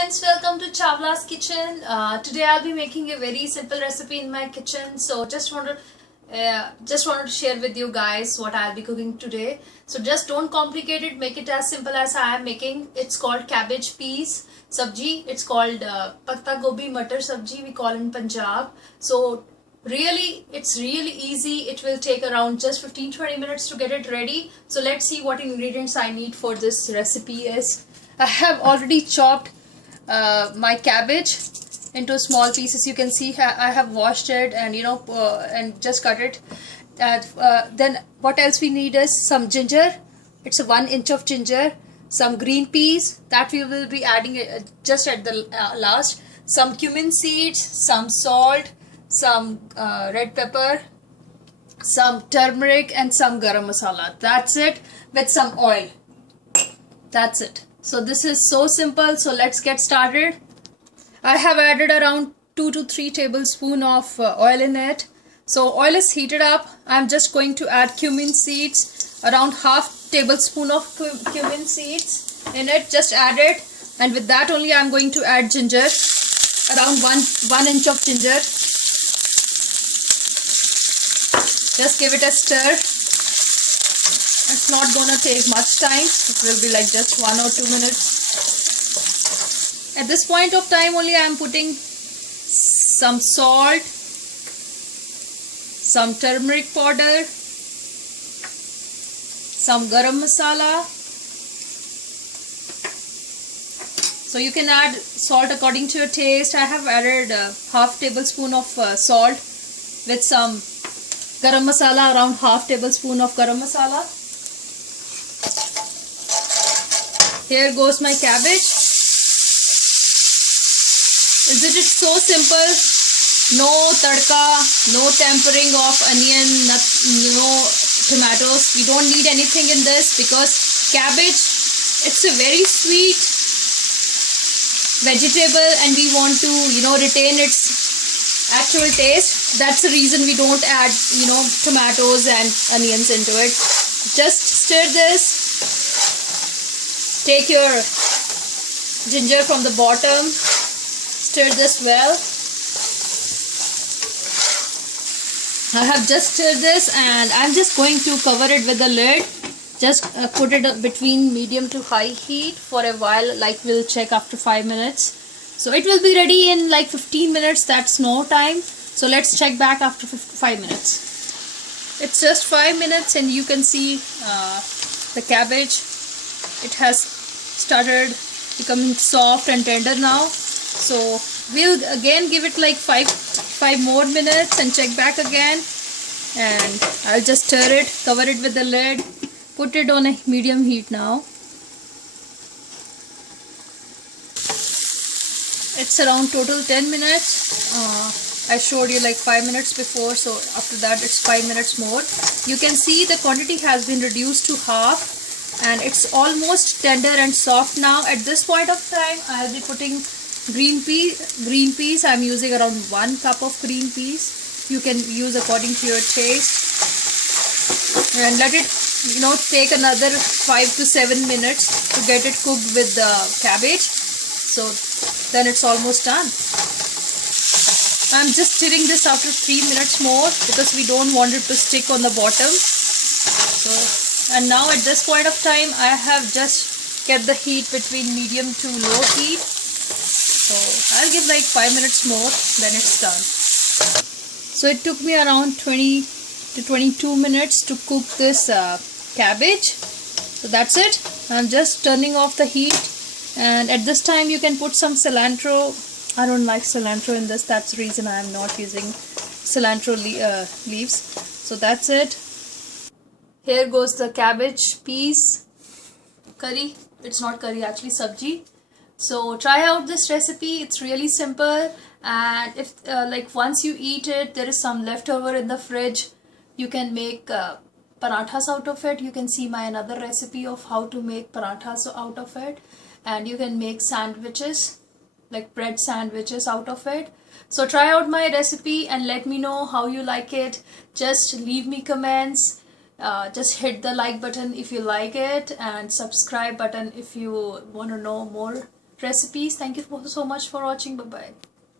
Friends, welcome to Chawla's kitchen. Today I'll be making a very simple recipe in my kitchen. So just wanted to share with you guys what I'll be cooking today. So just don't complicate it. Make it as simple as I am making. It's called cabbage peas sabji. It's called patta gobi matar sabji. We call in Punjab. So it's really easy. It will take around just 15-20 minutes to get it ready. So let's see what ingredients I need for this recipe is. I have already chopped my cabbage into small pieces. You can see I have washed it and and just cut it. Then what else we need is some ginger. It's a 1 inch of ginger. Some green peas that we will be adding just at the last. Some cumin seeds, some salt, some red pepper, some turmeric, and some garam masala. That's it, with some oil. That's it. So this is so simple. So let's get started. I have added around 2 to 3 tablespoons of oil in it. So oil is heated up. I'm just going to add cumin seeds, around half tablespoon of cumin seeds in it. Just add it, and with that only I'm going to add ginger, around one inch of ginger. Just give it a stir. It's not gonna take much time. It will be like just 1 or 2 minutes. At this point of time only I am putting some salt, some turmeric powder, some garam masala. So you can add salt according to your taste. I have added half tablespoon of salt with some garam masala, around half tablespoon of garam masala. Here goes my cabbage. Isn't it so simple? No tadka, no tempering of onion, no tomatoes. We don't need anything in this because cabbage, it's a very sweet vegetable and we want to, retain its actual taste. That's the reason we don't add, tomatoes and onions into it. Just stir this. Take your ginger from the bottom, stir this well. I have just stirred this and I'm just going to cover it with the lid. Just put it between medium to high heat for a while, like we'll check after 5 minutes. So it will be ready in like 15 minutes, that's no time. So let's check back after 5 minutes. It's just 5 minutes and you can see the cabbage. It has started becoming soft and tender now. So we'll again give it like 5 more minutes and check back again. And I'll just stir it, cover it with the lid, put it on a medium heat now. It's around total 10 minutes. I showed you like 5 minutes before, so after that it's 5 minutes more. You can see the quantity has been reduced to half and it's almost tender and soft now. At this point of time I'll be putting green peas. I'm using around 1 cup of green peas. You can use according to your taste and let it take another 5 to 7 minutes to get it cooked with the cabbage. So then it's almost done. I'm just stirring this after 3 minutes more because we don't want it to stick on the bottom. And now at this point of time I have just kept the heat between medium to low heat. So I'll give like 5 minutes more, then it's done. So it took me around 20 to 22 minutes to cook this cabbage. So that's it. I'm just turning off the heat, and at this time you can put some cilantro. I don't like cilantro in this, that's the reason I am not using cilantro leaves. So that's it. Here goes the cabbage peas curry. It's not curry, actually sabji. So try out this recipe. It's really simple, and if like once you eat it, there is some leftover in the fridge, you can make parathas out of it. You can see my another recipe of how to make parathas out of it, and you can make sandwiches, like bread sandwiches out of it. So try out my recipe and let me know how you like it. Just leave me comments. Just hit the like button if you like it, and subscribe button if you want to know more recipes. Thank you so much for watching. Bye bye.